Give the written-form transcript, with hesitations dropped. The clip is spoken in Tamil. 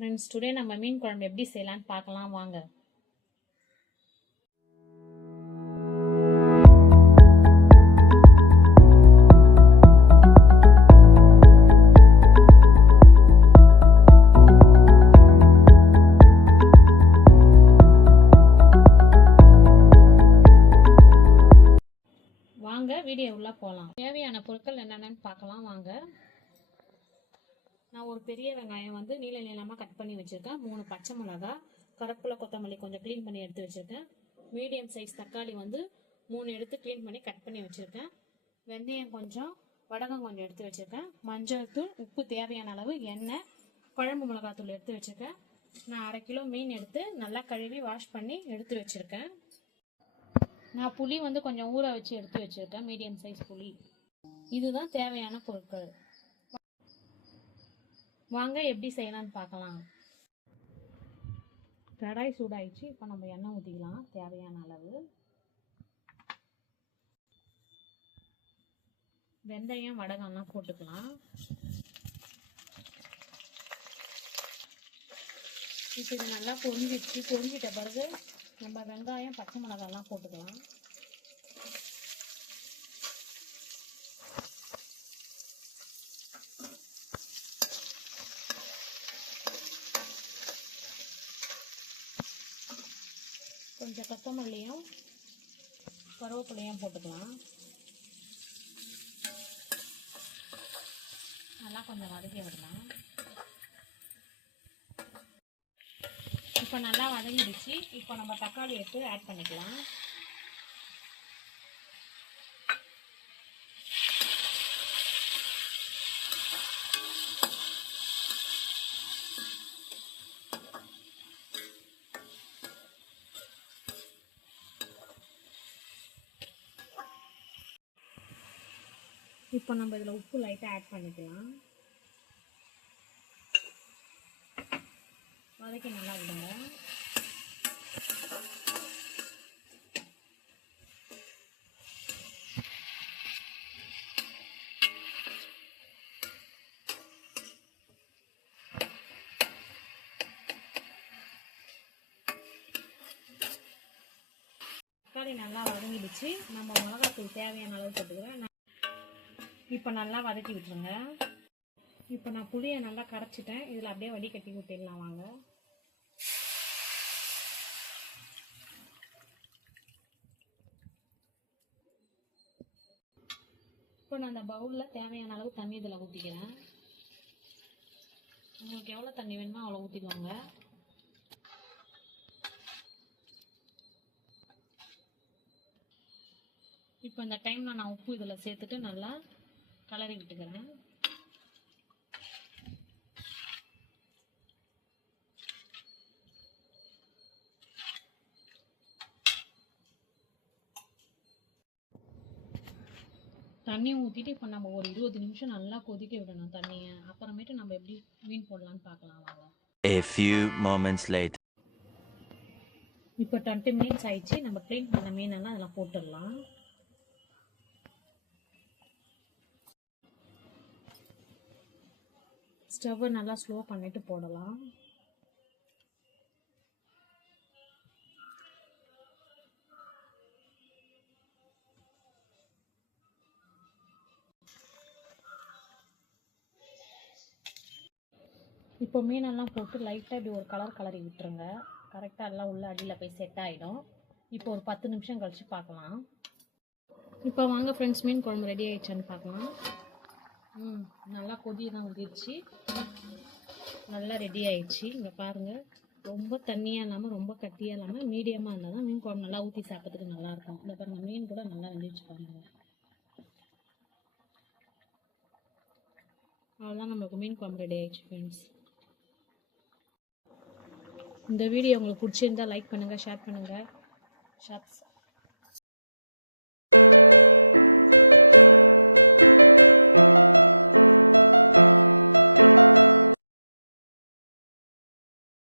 ஃப்ரெண்ட்ஸ், டுடே நம்ம மீன் குழம்பு எப்படி செய்யலான்னு பார்க்கலாம் வாங்க. வாங்க வீடியோ உள்ள போகலாம். தேவையான பொருட்கள் என்னென்னு பார்க்கலாம் வாங்க. நான் ஒரு பெரிய வெங்காயம் வந்து நீள நீளமாக கட் பண்ணி வச்சுருக்கேன். 3 பச்சை மிளகா, கருவேப்பிலை, கொத்தமல்லி கொஞ்சம் க்ளீன் பண்ணி எடுத்து வச்சுருக்கேன். மீடியம் சைஸ் தக்காளி வந்து 3 எடுத்து க்ளீன் பண்ணி கட் பண்ணி வச்சுருக்கேன். வெந்தயம் கொஞ்சம், வடகம் கொஞ்சம் எடுத்து வச்சுருக்கேன். மஞ்சள் தூள், உப்பு தேவையான அளவு, எண்ணெய், குழம்பு மிளகாத்தூள் எடுத்து வச்சுருக்கேன். நான் 1/2 கிலோ மீன் எடுத்து நல்லா கழுவி வாஷ் பண்ணி எடுத்து வச்சுருக்கேன். நான் புளி வந்து கொஞ்சம் ஊற வச்சு எடுத்து வச்சுருக்கேன், மீடியம் சைஸ் புளி. இதுதான் தேவையான பொருட்கள். வாங்க எப்படி செய்யலாம்னு பார்க்கலாம். கடாய் சூடாயிடுச்சு. இப்போ நம்ம எண்ணெய் ஊற்றிக்கலாம் தேவையான அளவு. வெந்தயம், வடகம்லாம் போட்டுக்கலாம். இப்போ இது நல்லா பொரிஞ்சிட்ட பிறகு நம்ம வெங்காயம், பச்சை மிளகாலாம் போட்டுக்கலாம். கொஞ்சம் கொத்தமல்லியும் கருவேப்பிலையும் போட்டுக்கலாம். நல்லா கொஞ்சம் வதக்கி விடலாம். இப்போ நல்லா வதங்கிடுச்சு. இப்போ நம்ம தக்காளி எடுத்து ஆட் பண்ணிக்கலாம். இப்போ நம்ம இதில் உப்பு லைட்டாக ஆட் பண்ணிக்கலாம். வதக்கி நல்லா விடுங்க. தக்காளி நல்லா வதங்கிடுச்சு. நம்ம மிளகாத்தூள் தேவையான அளவு போட்டுக்கிறேன். இப்போ நல்லா வதக்கி விட்டுருங்க. இப்போ நான் புளியை நல்லா கரைச்சிட்டேன். இதில் அப்படியே வடிகட்டி ஊற்றிடலாம் வாங்க. இப்போ நான் அந்த பவுலில் தேவையான அளவு தண்ணி இதில் ஊற்றிக்கிறேன். உங்களுக்கு எவ்வளோ தண்ணி வேணுமோ அவ்வளோ ஊற்றிக்கோங்க. இப்போ இந்த டைமில் நான் உப்பு இதில் சேர்த்துட்டு நல்லா கலரி விட்டுக்கிறேன். தண்ணி ஊற்றிட்டு இப்போ நம்ம ஒரு 20 நிமிஷம் நல்லா கொதிக்க விடணும் தண்ணியை. அப்புறமேட்டு நம்ம எப்படி மீன் போடலான்னு பார்க்கலாம் வாங்க. A few moments later. இப்போ 20 மினிட்ஸ் ஆயிடுச்சு. நம்ம க்ளீன் பண்ண மீனெல்லாம் அதில் போட்டுடலாம். ஸ்டவ்வை நல்லா ஸ்லோ பண்ணிட்டு போடலாம். இப்போ மீனெல்லாம் போட்டு லைட்டாக இப்படி ஒரு கலரி விட்டுருங்க. கரெக்டாக எல்லாம் உள்ள அடியில் போய் செட் ஆகிடும். இப்போ ஒரு 10 நிமிஷம் கழித்து பார்க்கலாம். இப்போ வாங்க ஃப்ரெண்ட்ஸ், மீன் குழம்பு ரெடி ஆகிடுச்சான்னு பார்க்கலாம். நல்லா கொதியெல்லாம் ஊதிடுச்சு. நல்லா ரெடி ஆயிடுச்சு. இங்கே பாருங்கள், ரொம்ப தண்ணியாக இல்லாமல் ரொம்ப கட்டியாக இல்லாமல் மீடியமாக இருந்தால் தான் மீன் குழம்பு நல்லா ஊற்றி சாப்பிட்றதுக்கு நல்லாயிருக்கும். இந்த பாருங்கள், மீன் கூட நல்லா வெந்துச்சு பாருங்கள். அவ்வளோதான், நம்மளுக்கு மீன் குழம்பு ரெடி ஆயிடுச்சு ஃப்ரெண்ட்ஸ். இந்த வீடியோ உங்களுக்கு பிடிச்சிருந்தால் லைக் பண்ணுங்கள், ஷேர் பண்ணுங்கள்.